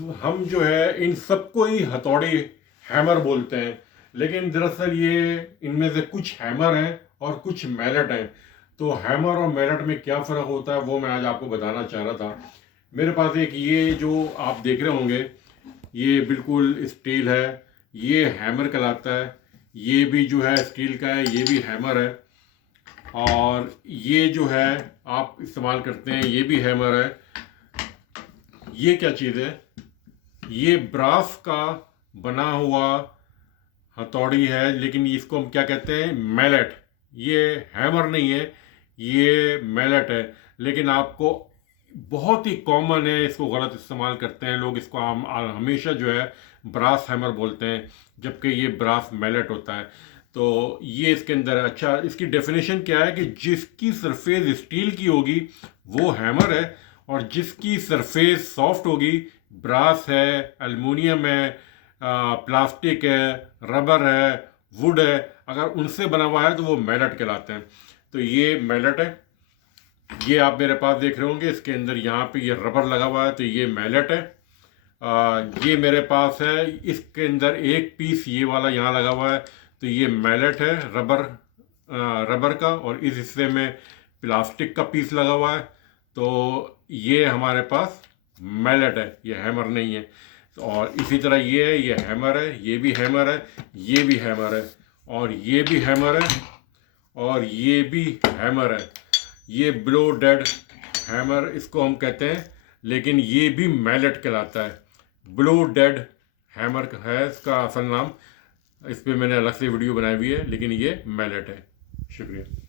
हम जो है इन सबको ही हथौड़ी हैमर बोलते हैं, लेकिन दरअसल ये इनमें से कुछ हैमर हैं और कुछ मैलेट हैं। तो हैमर और मैलेट में क्या फ़र्क होता है वो मैं आज आपको बताना चाह रहा था। मेरे पास एक ये जो आप देख रहे होंगे ये बिल्कुल स्टील है, ये हैमर कहलाता है। ये भी जो है स्टील का है, ये भी हैमर है। और ये जो है आप इस्तेमाल करते हैं, ये भी हैमर है। ये क्या चीज़ है? ये ब्रास का बना हुआ हथौड़ी है, लेकिन इसको हम क्या कहते हैं? मैलेट। ये हैमर नहीं है, ये मैलेट है। लेकिन आपको बहुत ही कॉमन है, इसको गलत इस्तेमाल करते हैं लोग। इसको हम हमेशा जो है ब्रास हैमर बोलते हैं, जबकि ये ब्रास मैलेट होता है। तो ये इसके अंदर है। अच्छा, इसकी डेफिनेशन क्या है कि जिसकी सरफेस स्टील की होगी वो हैमर है, और जिसकी सरफेस सॉफ्ट होगी, ब्रास है, एल्युमिनियम है, प्लास्टिक है, रबर है, वुड है, अगर उनसे बना हुआ है तो वो मैलेट कहलाते हैं। तो ये मैलेट है। ये आप मेरे पास देख रहे होंगे, इसके अंदर यहाँ पे ये रबर लगा हुआ है, तो ये मैलेट है। ये मेरे पास है, इसके अंदर एक पीस ये वाला यहाँ लगा हुआ है, तो ये मैलेट है रबर का, और इस हिस्से में प्लास्टिक का पीस लगा हुआ है। तो ये हमारे पास मैलेट है, ये हैमर नहीं है। और इसी तरह ये है, ये हैमर है, ये भी हैमर है, ये भी हैमर है, और ये भी हैमर है, और ये भी हैमर है। ये ब्लो डेड हैमर इसको हम कहते हैं, लेकिन ये भी मैलेट कहलाता है। ब्लो डेड हैमर है इसका असल नाम। इस पर मैंने अलग से वीडियो बनाई हुई है, लेकिन ये मैलेट है। शुक्रिया।